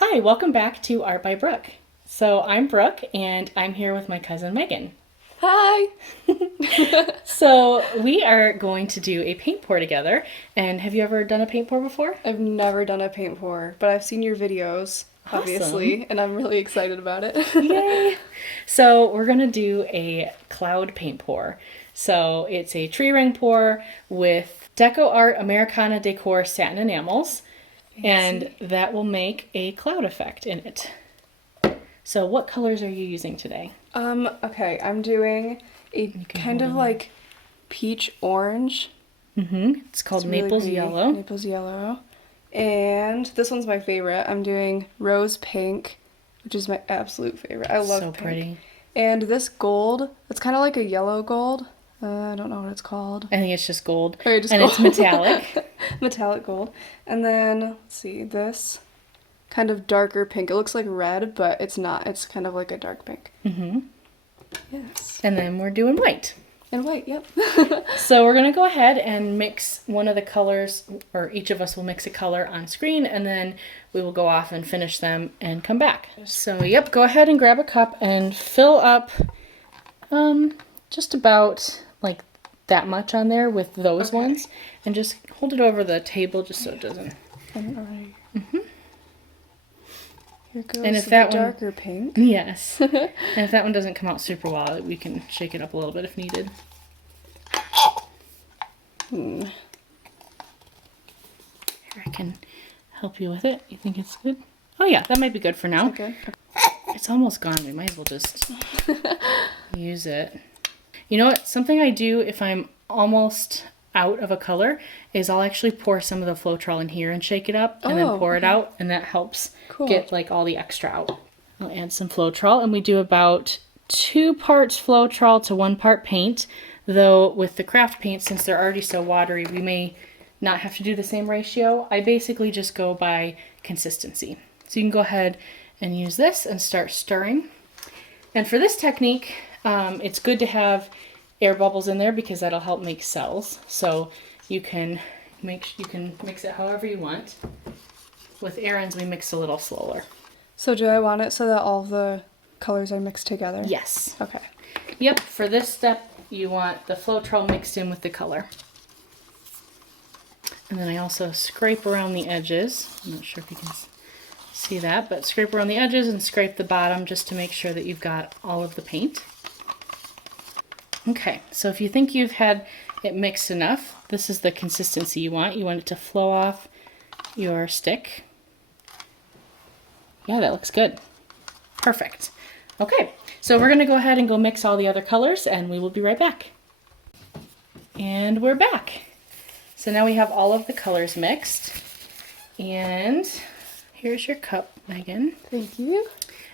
Hi, welcome back to Art by Brooke. So I'm Brooke and I'm here with my cousin Megan. Hi! So we are going to do a paint pour together. And have you ever done a paint pour before? I've never done a paint pour, but I've seen your videos, obviously, and I'm really excited about it. Yay! So we're going to do a cloud paint pour. So it's a tree ring pour with DecoArt Americana Decor Satin Enamels. And that will make a cloud effect in it. So what colors are you using today? Okay, I'm doing a kind of like peach orange. It's called It's really Naples pretty. Yellow. Naples yellow. And this one's my favorite. I'm doing rose pink, which is my absolute favorite. I love So pink. pretty. And this gold, it's kind of like a yellow gold. I don't know what it's called. I think it's just gold. Oh, just and gold. It's metallic. Metallic gold. And then, let's see, this kind of darker pink. It looks like red, but it's not. It's kind of like a dark pink. Yes. And then we're doing white. And white, yep. So we're going to go ahead and mix one of the colors, or each of us will mix a color on screen, and then we will go off and finish them and come back. So, yep, go ahead and grab a cup and fill up just about like that much on there with those ones, and just hold it over the table just so it doesn't. Alright. Here goes And if the that darker pink. Yes. And if that one doesn't come out super well, we can shake it up a little bit if needed. Here, I can help you with it. You think it's good? Oh yeah, that might be good for now. Good. It's almost gone. We might as well just use it. You know what? Something I do if I'm almost out of a color is I'll actually pour some of the Floetrol in here and shake it up and then pour it out, and that helps get like all the extra out. I'll add some Floetrol, and we do about 2 parts Floetrol to 1 part paint, though with the craft paint, since they're already so watery, we may not have to do the same ratio. I basically just go by consistency. So you can go ahead and use this and start stirring. And for this technique, it's good to have air bubbles in there because that'll help make cells. So you can mix it however you want. With Aaron's, we mix a little slower. So do I want it so that all the colors are mixed together? Yes. Okay. Yep, for this step, you want the Floetrol mixed in with the color. And then I also scrape around the edges. I'm not sure if you can see that, but scrape around the edges and scrape the bottom just to make sure that you've got all of the paint. Okay, so if you think you've had it mixed enough, this is the consistency you want. You want it to flow off your stick. Yeah, that looks good. Perfect. Okay, so we're going to go ahead and go mix all the other colors, and we will be right back. And we're back. So now we have all of the colors mixed. And here's your cup, Megan. Thank you.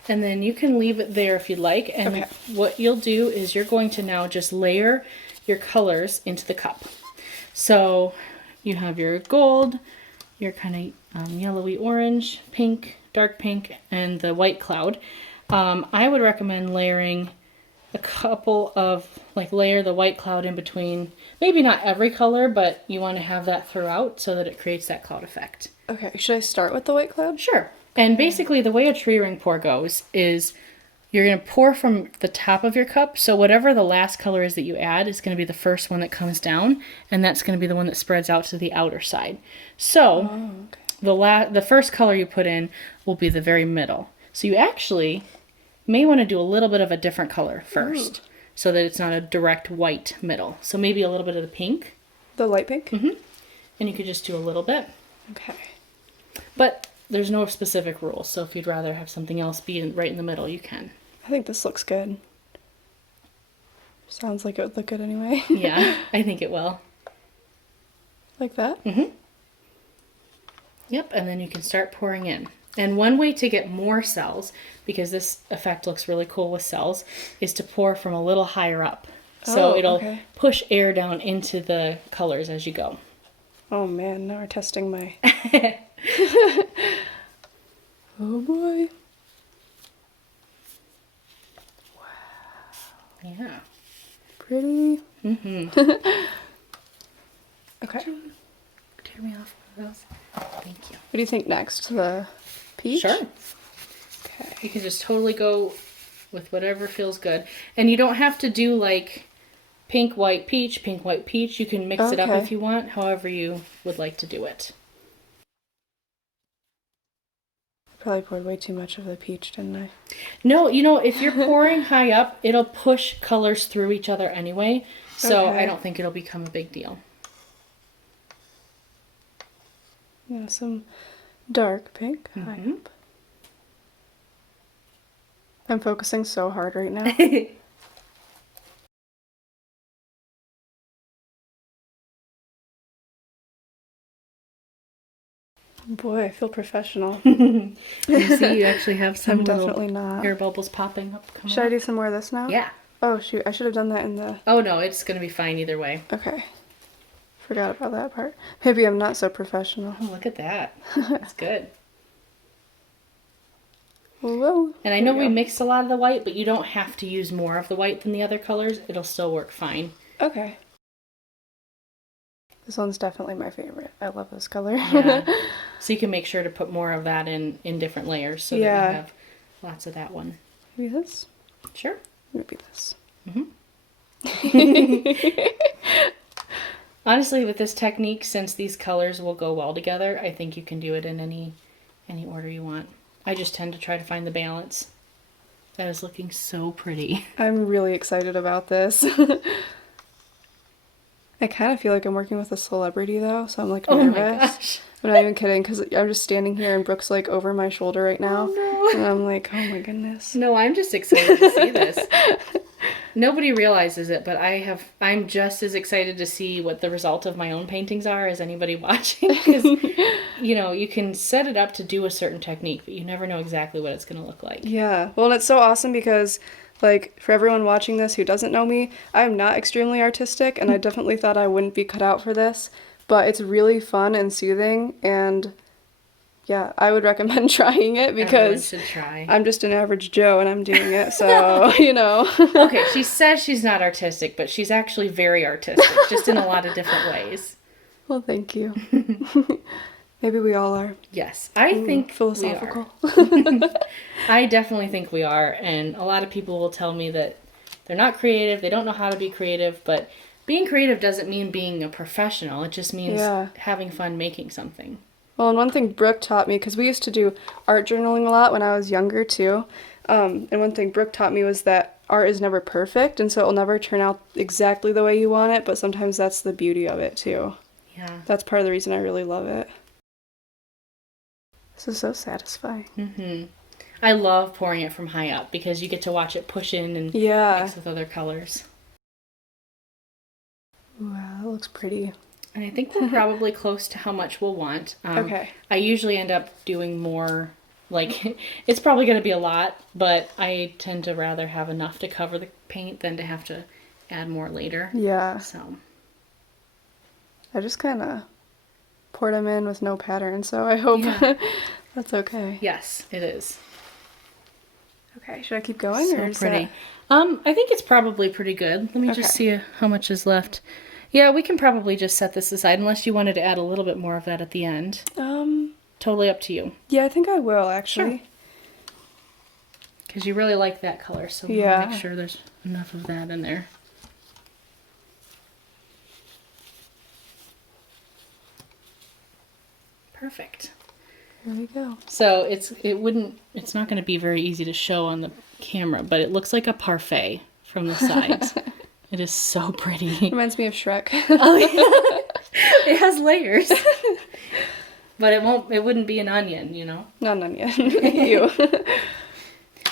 And then you can leave it there if you'd like. And what you'll do is you're going to now just layer your colors into the cup. So you have your gold, your kind of yellowy orange, pink, dark pink, and the white cloud. I would recommend layering a couple of, layer the white cloud in between. Maybe not every color, but you want to have that throughout so that it creates that cloud effect. Okay, should I start with the white cloud? Sure. And basically the way a tree ring pour goes is you're going to pour from the top of your cup. So whatever the last color is that you add is going to be the first one that comes down. And that's going to be the one that spreads out to the outer side. So the first color you put in will be the very middle. So you actually may want to do a little bit of a different color first. So that it's not a direct white middle. So maybe a little bit of the pink. The light pink? And you could just do a little bit. Okay. But there's no specific rules, so if you'd rather have something else be right in the middle, you can. I think this looks good. Sounds like it would look good anyway. Yeah, I think it will. Like that? Yep, and then you can start pouring in. And one way to get more cells, because this effect looks really cool with cells, is to pour from a little higher up. So it'll push air down into the colors as you go. Oh man, now we're testing my... Oh boy. Wow. Yeah. Pretty. Okay. Tear me off one of those. Thank you. What do you think next? The peach? Sure. Okay. You can just totally go with whatever feels good. And you don't have to do like pink, white, peach, pink, white, peach. You can mix it up if you want, however you would like to do it. Probably poured way too much of the peach, didn't I? No, if you're pouring high up, it'll push colors through each other anyway. So I don't think it'll become a big deal. Yeah, some dark pink. High up. I'm focusing so hard right now. Boy, I feel professional. You see, you actually have some I'm little definitely not. air bubbles popping up. Should I do some more of this now? Yeah. Oh, shoot. I should have done that in the... Oh, no, it's going to be fine either way. Okay. Forgot about that part. Maybe I'm not so professional. Oh, look at that. That's good. Whoa. And I know we mixed a lot of the white, but you don't have to use more of the white than the other colors. It'll still work fine. Okay. This one's definitely my favorite. I love this color. Yeah. So you can make sure to put more of that in different layers so that you have lots of that one. Maybe this? Sure. Maybe this. Honestly, with this technique, since these colors will go well together, I think you can do it in any order you want. I just tend to try to find the balance. That is looking so pretty. I'm really excited about this. I kind of feel like I'm working with a celebrity though, so I'm like nervous. Oh my gosh. I'm not even kidding, because I'm just standing here and Brooke's like over my shoulder right now. Oh, no. And I'm like, oh my goodness. No, I'm just excited to see this. Nobody realizes it, but I'm just as excited to see what the result of my own paintings are as anybody watching. Because, you can set it up to do a certain technique, but you never know exactly what it's going to look like. Yeah. Well, and it's so awesome because, like, for everyone watching this who doesn't know me, I'm not extremely artistic, and I definitely thought I wouldn't be cut out for this. But it's really fun and soothing, and yeah, I would recommend trying it because Everyone should try. I'm just an average Joe and I'm doing it, so, Okay, she says she's not artistic, but she's actually very artistic, just in a lot of different ways. Well, thank you. Maybe we all are. Yes, I think philosophical. we are. I definitely think we are, and a lot of people will tell me that they're not creative, they don't know how to be creative, but being creative doesn't mean being a professional. It just means having fun making something. Well, and one thing Brooke taught me, because we used to do art journaling a lot when I was younger too, and one thing Brooke taught me was that art is never perfect, and so it'll never turn out exactly the way you want it, but sometimes that's the beauty of it too. Yeah. That's part of the reason I really love it. This is so satisfying. Mm-hmm. I love pouring it from high up because you get to watch it push in and mix with other colors. Wow, that looks pretty. And I think we're probably close to how much we'll want. Okay. I usually end up doing more, like, it's probably going to be a lot, but I tend to rather have enough to cover the paint than to have to add more later. Yeah. So. I just kind of poured them in with no pattern, so I hope that's okay. Yes, it is. Okay, should I keep going? So or is pretty. I think it's probably pretty good. Let me just see how much is left. Yeah, we can probably just set this aside unless you wanted to add a little bit more of that at the end. Totally up to you. Yeah, I think I will actually. Because you really like that color, so we'll make sure there's enough of that in there. Perfect. There we go. So it's not going to be very easy to show on the camera, but it looks like a parfait from the sides. It is so pretty. Reminds me of Shrek. Oh, yeah. It has layers. But it wouldn't be an onion, Not an onion. You.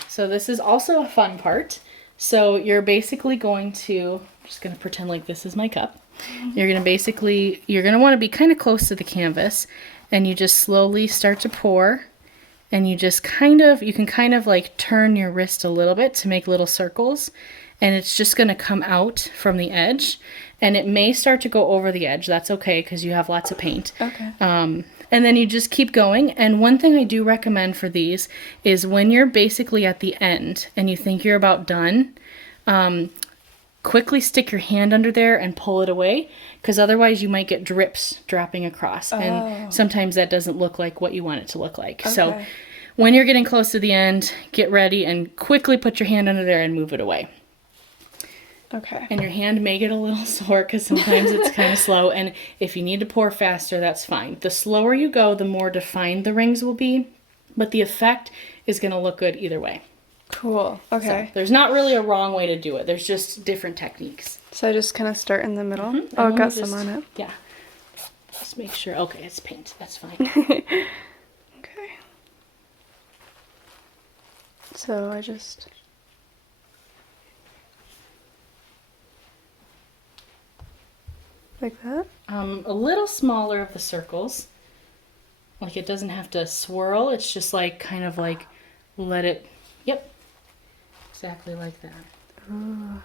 So this is also a fun part. So you're basically going to, I'm just going to pretend like this is my cup. You're going to want to be kind of close to the canvas, and you just slowly start to pour, and you can kind of like turn your wrist a little bit to make little circles, and it's just going to come out from the edge, and it may start to go over the edge. That's okay because you have lots of paint. Okay. And then you just keep going. And one thing I do recommend for these is when you're basically at the end and you think you're about done, quickly stick your hand under there and pull it away, because otherwise you might get drips dropping across. And sometimes that doesn't look like what you want it to look like. Okay. So when you're getting close to the end, get ready and quickly put your hand under there and move it away. Okay. And your hand may get a little sore because sometimes it's kind of slow. And if you need to pour faster, that's fine. The slower you go, the more defined the rings will be. But the effect is going to look good either way. Cool. Okay. So there's not really a wrong way to do it. There's just different techniques. So I just kind of start in the middle? Mm-hmm. Oh, it got some on it. Yeah. Just make sure. Okay, it's paint. That's fine. Okay. So I just... like that? A little smaller of the circles. Like it doesn't have to swirl. It's just like kind of like let it. Yep. Exactly like that. Ooh.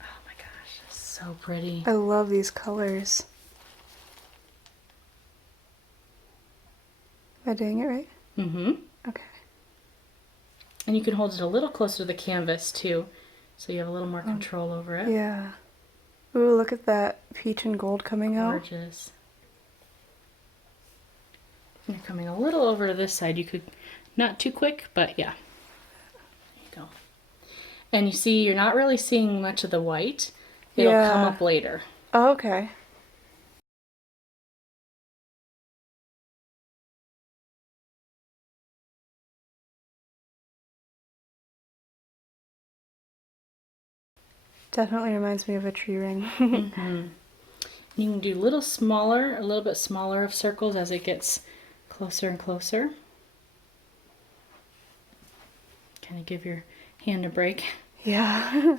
Oh my gosh, it's so pretty. I love these colors. Am I doing it right? Mm-hmm. Okay. And you can hold it a little closer to the canvas too, so you have a little more control over it. Yeah. Ooh, look at that peach and gold coming out. Gorgeous. And you're coming a little over to this side. You could, not too quick, but yeah. There you go. And you see, you're not really seeing much of the white. It'll come up later. Oh, okay. Definitely reminds me of a tree ring. Mm-hmm. You can do a little bit smaller of circles as it gets closer and closer. Kind of give your hand a break. Yeah.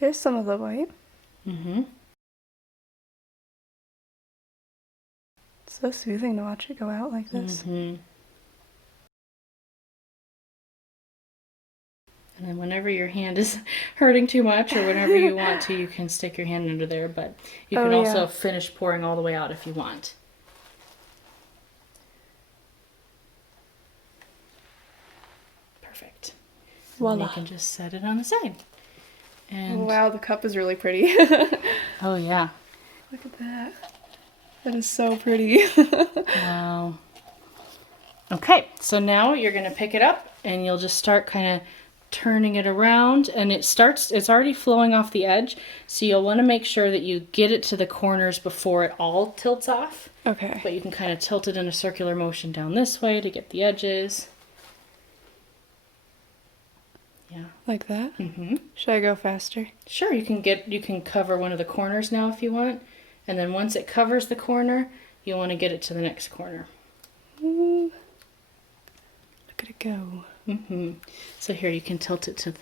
There's some of the white. Mm-hmm. It's so soothing to watch it go out like this. Mm-hmm. And then whenever your hand is hurting too much or whenever you want to, you can stick your hand under there, but you can also finish pouring all the way out if you want. Perfect. Voila. And you can just set it on the side. And wow, the cup is really pretty. oh yeah. Look at that. That is so pretty. Wow. Okay, so now you're going to pick it up and you'll just start kind of turning it around, and it's already flowing off the edge, so you'll want to make sure that you get it to the corners before it all tilts off. Okay. But you can kind of tilt it in a circular motion down this way to get the edges. Yeah. Like that? Mm-hmm. Should I go faster? Sure, you can cover one of the corners now if you want, and then once it covers the corner, you'll want to get it to the next corner. Ooh. Look at it go. Mm-hmm. So here you can tilt it to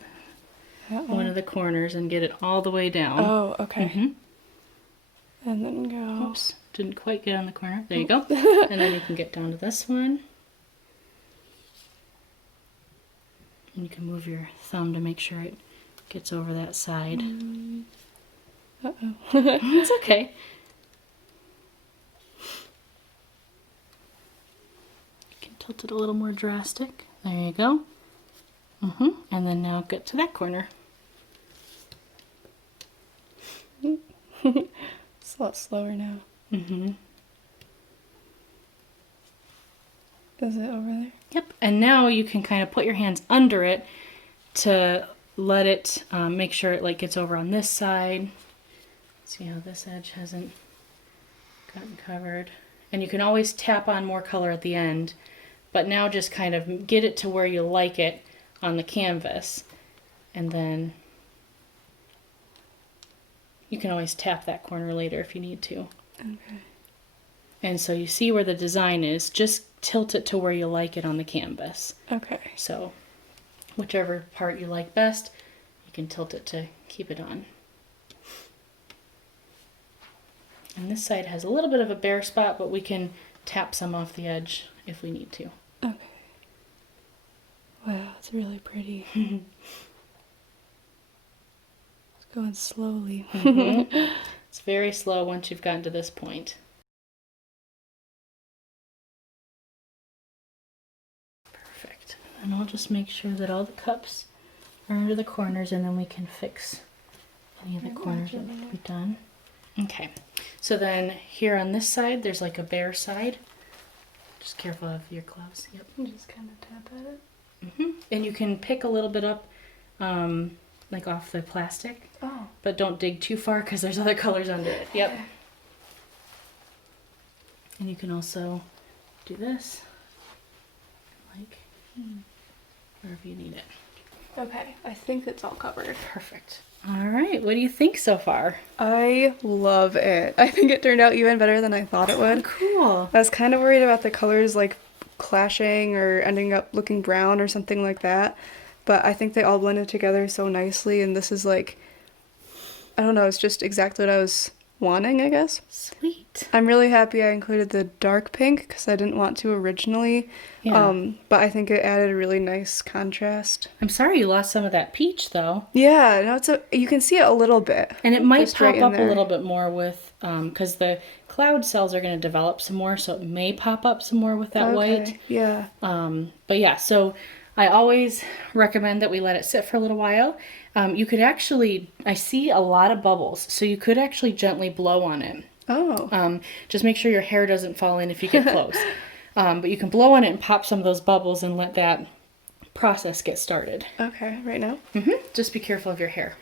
one of the corners and get it all the way down. Oh, okay. Mm-hmm. And then go. Oops, didn't quite get on the corner. There you go. And then you can get down to this one. And you can move your thumb to make sure it gets over that side. Uh-oh. It's okay. You can tilt it a little more drastic. There you go. And then now get to that corner. It's a lot slower now. Mm-hmm. Is it over there? Yep. And now you can kind of put your hands under it to let it make sure it like gets over on this side. See how this edge hasn't gotten covered. And you can always tap on more color at the end, but now just kind of get it to where you like it on the canvas, and then you can always tap that corner later if you need to. Okay. And so you see where the design is, just tilt it to where you like it on the canvas. Okay. So whichever part you like best, you can tilt it to keep it on. And this side has a little bit of a bare spot, but we can tap some off the edge if we need to. Okay. Wow, it's really pretty. It's going slowly. It's very slow once you've gotten to this point. Perfect. And I'll just make sure that all the cups are under the corners, and then we can fix any of the corners that need to be done. Okay, so then here on this side, there's like a bare side. Just careful of your gloves. Yep. And just kind of tap at it. And you can pick a little bit up, like off the plastic. Oh. But don't dig too far because there's other colors under it. Yep. And you can also do this, like wherever you need it. Okay, I think that's all covered. Perfect. All right, what do you think so far? I love it. I think it turned out even better than I thought it would. Cool. I was kind of worried about the colors like clashing or ending up looking brown or something like that, but I think they all blended together so nicely, and this is like, I don't know, it's just exactly what I was wanting, I guess. Sweet. I'm really happy I included the dark pink because I didn't want to originally, Yeah. but I think it added a really nice contrast. I'm sorry you lost some of that peach though. Yeah, no, you can see it a little bit. And it might Just right pop in up a there. little bit more with, because the cloud cells are going to develop some more, so it may pop up some more with that white. Yeah. But yeah, so I always recommend that we let it sit for a little while. You could actually, I see a lot of bubbles, so you could actually gently blow on it. Oh. Just make sure your hair doesn't fall in if you get close. But you can blow on it and pop some of those bubbles and let that process get started. Okay, right now? Just be careful of your hair.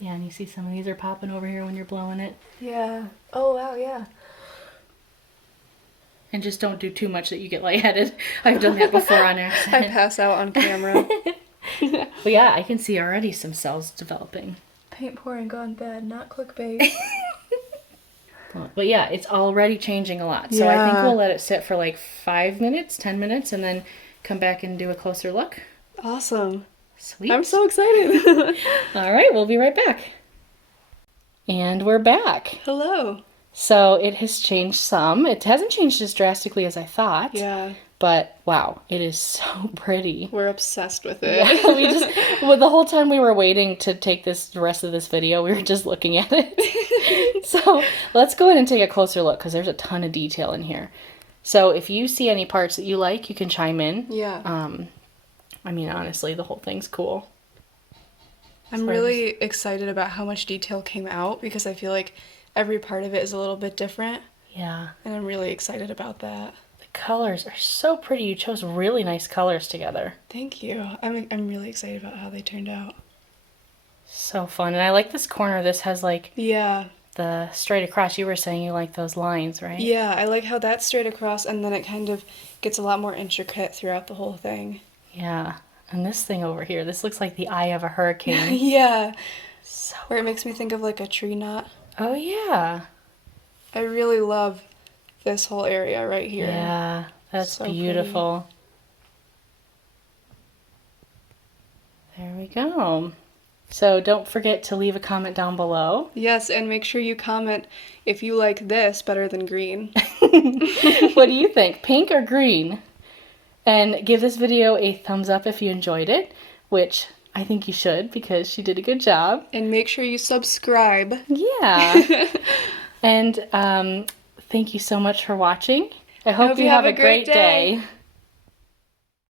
Yeah, and you see some of these are popping over here when you're blowing it. Yeah. Oh, wow, yeah. And just don't do too much that you get lightheaded. I've done that before on I accident. pass out on camera. But yeah, I can see already some cells developing. Paint pouring gone bad, not clickbait. But yeah, it's already changing a lot. So I think Yeah. we'll let it sit for like 5 minutes, 10 minutes, and then come back and do a closer look. Awesome. Sweet. I'm so excited. All right, we'll be right back. And we're back. Hello. So it has changed some. It hasn't changed as drastically as I thought. Yeah, But wow, it is so pretty. we're obsessed with it. Yeah, we just, well, the whole time we were waiting to take the rest of this video, we were just looking at it. So let's go ahead and take a closer look because there's a ton of detail in here. So if you see any parts that you like, you can chime in. Yeah. I mean, honestly, the whole thing's cool. I'm really excited about how much detail came out because I feel like every part of it is a little bit different, Yeah. and I'm really excited about that. The colors are so pretty. You chose really nice colors together. Thank you. I'm really excited about how they turned out. So fun. And I like this corner. This has like Yeah. the straight across. You were saying you like those lines, right? Yeah, I like how that's straight across and then it kind of gets a lot more intricate throughout the whole thing. Yeah. And this thing over here, this looks like the eye of a hurricane. Yeah. So. Where it makes me think of like a tree knot. Oh, yeah. I really love this whole area right here. Yeah. That's So beautiful. There we go. So don't forget to leave a comment down below. Yes, and make sure you comment if you like this better than green. What do you think? Pink or green? And give this video a thumbs up if you enjoyed it, which I think you should because she did a good job. And make sure you subscribe. Yeah. And thank you so much for watching. I hope you have a great day.